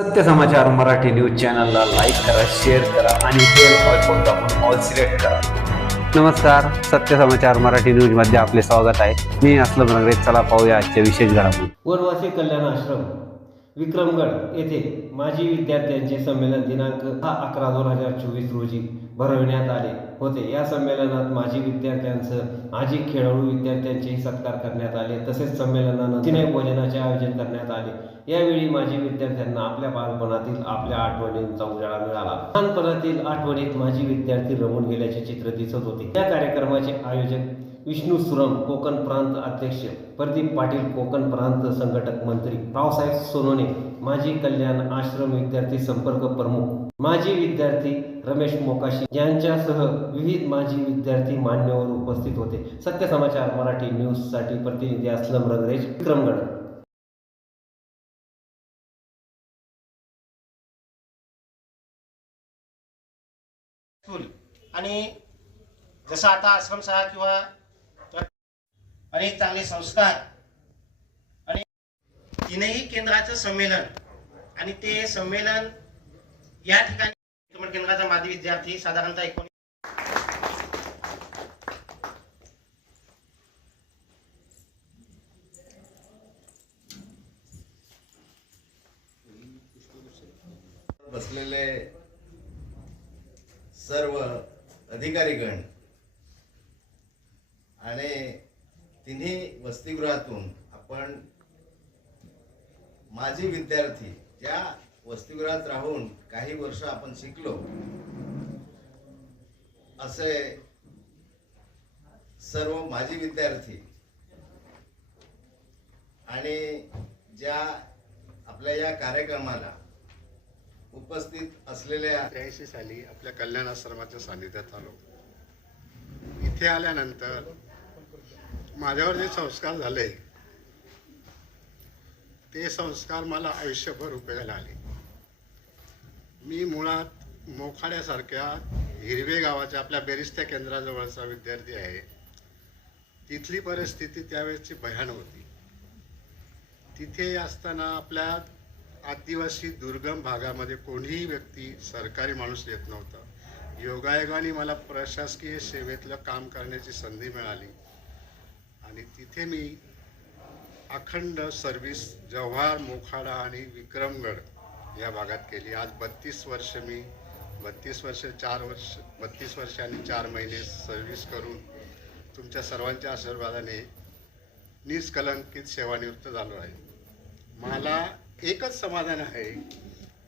सत्य समाचार मराठी न्यूज चॅनलला लाईक करा शेअर करा आणि बेल आयकॉन दाबून ऑल सिलेक्ट करा. नमस्कार सत्य समाचार मराठी न्यूजमध्ये आपले स्वागत आहे. मी असलम नगरे चला पाहूया आजच्या विशेष घडामोडी. वनवासी कल्याण आश्रम विक्रमगड येथे माजी विद्यार्थ्यांचे संमेलन दिनांक दहा अकरा दोन हजार चोवीस रोजी भरविण्यात आले. होते. या संमेलनात माजी विद्यार्थ्यांसह माजी खेळाडू विद्यार्थ्यांचेही सत्कार करण्यात आले. तसेच संमेलनानं सिने भोजनाचे आयोजन करण्यात आले. यावेळी माजी विद्यार्थ्यांना आपल्या बालपणातील आपल्या आठवणींचा उजाळा मिळाला. लहानपणातील आठवणीत माजी विद्यार्थी रमून गेल्याचे चित्र दिसत होते. या कार्यक्रमाचे आयोजक विष्णू सुरम कोकण प्रांत अध्यक्ष प्रदीप पाटील कोकण प्रांत संघटक मंत्री रावसाहेब सोनोने माजी कल्याण आश्रम विद्यार्थी संपर्क प्रमुख माजी विद्यार्थी रमेश मोकाशी यांच्यासह विविध माजी विद्यार्थी मान्यवर उपस्थित होते. सत्य समाचार मराठी न्यूजसाठी प्रतिनिधी असलम रंगरेज विक्रमगड. आणि जसं आता आश्रमशाळा किंवा अनेक चांगले संस्कार आणि तीनही केंद्राचं संमेलन आणि ते संमेलन या ठिकाणी केंद्राचा माजी विद्यार्थी साधारणतः एकोणीस बसलेले सर्व अधिकारीगण आणि तिन्ही वसतिगृहातून आपण माजी विद्यार्थी ज्या वसतिगृहात राहून काही वर्ष आपण शिकलो. असे सर्व माजी विद्यार्थी आणि ज्या आपल्या या कार्यक्रमाला उपस्थित असलेल्या त्र्याऐंशी साली आपल्या कल्याण आश्रमाच्या सानिध्यात आलो. इथे आल्यानंतर माझ्यावर जे संस्कार झाले ते संस्कार मला आयुष्यभर उपयोगाला आले. मी मुळात मोखाड्यासारख्या हिरवे गावाच्या आपल्या बेरिस्त्या केंद्राजवळचा विद्यार्थी आहे. तिथली परिस्थिती त्यावेळेसची भयान होती. तिथे असताना आपल्या आदिवासी दुर्गम भागामध्ये कोणीही व्यक्ती सरकारी माणूस येत नव्हता. योगायोगाने मला प्रशासकीय सेवेतलं काम करण्याची संधी मिळाली. आणि तिथे मी अखंड सर्व्हिस जव्हार मोखाडा आणि विक्रमगड या भागात केली. आज बत्तीस वर्ष मी बत्तीस वर्ष चार वर्ष बत्तीस वर्ष आणि चार महिने सर्व्हिस करून तुमच्या सर्वांच्या आशीर्वादाने निष्कलंकित सेवानिवृत्त झालो आहे. मला एकच समाधान आहे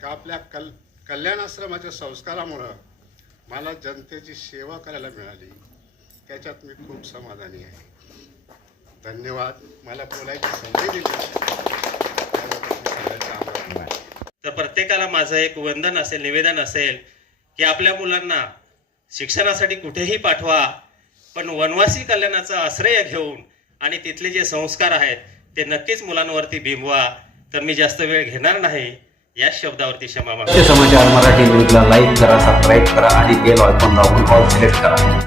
का आपल्या कल कल्याण आश्रमाच्या संस्कारामुळं मला जनतेची सेवा करायला मिळाली. त्याच्यात मी खूप समाधानी आहे. धन्यवाद. मला बोलायची संधी दिली. प्रत्येकाला माझं एक वंदन असेल निवेदन असेल की आपल्या मुलांना शिक्षणासाठी कुठेही पाठवा पण वनवासी कल्याणाचा आश्रय घेऊन आणि तिथले जे संस्कार आहेत ते नक्कीच मुलांवरती बिंबवा तर मी जास्त वेळ घेणार नाही. याच शब्दावरती क्षमा मागतो. समाचार मराठी न्यूजला लाईक करा सबस्क्राईब करा आणि बेल आयकॉन दाबून ऑल सिलेक्ट करा.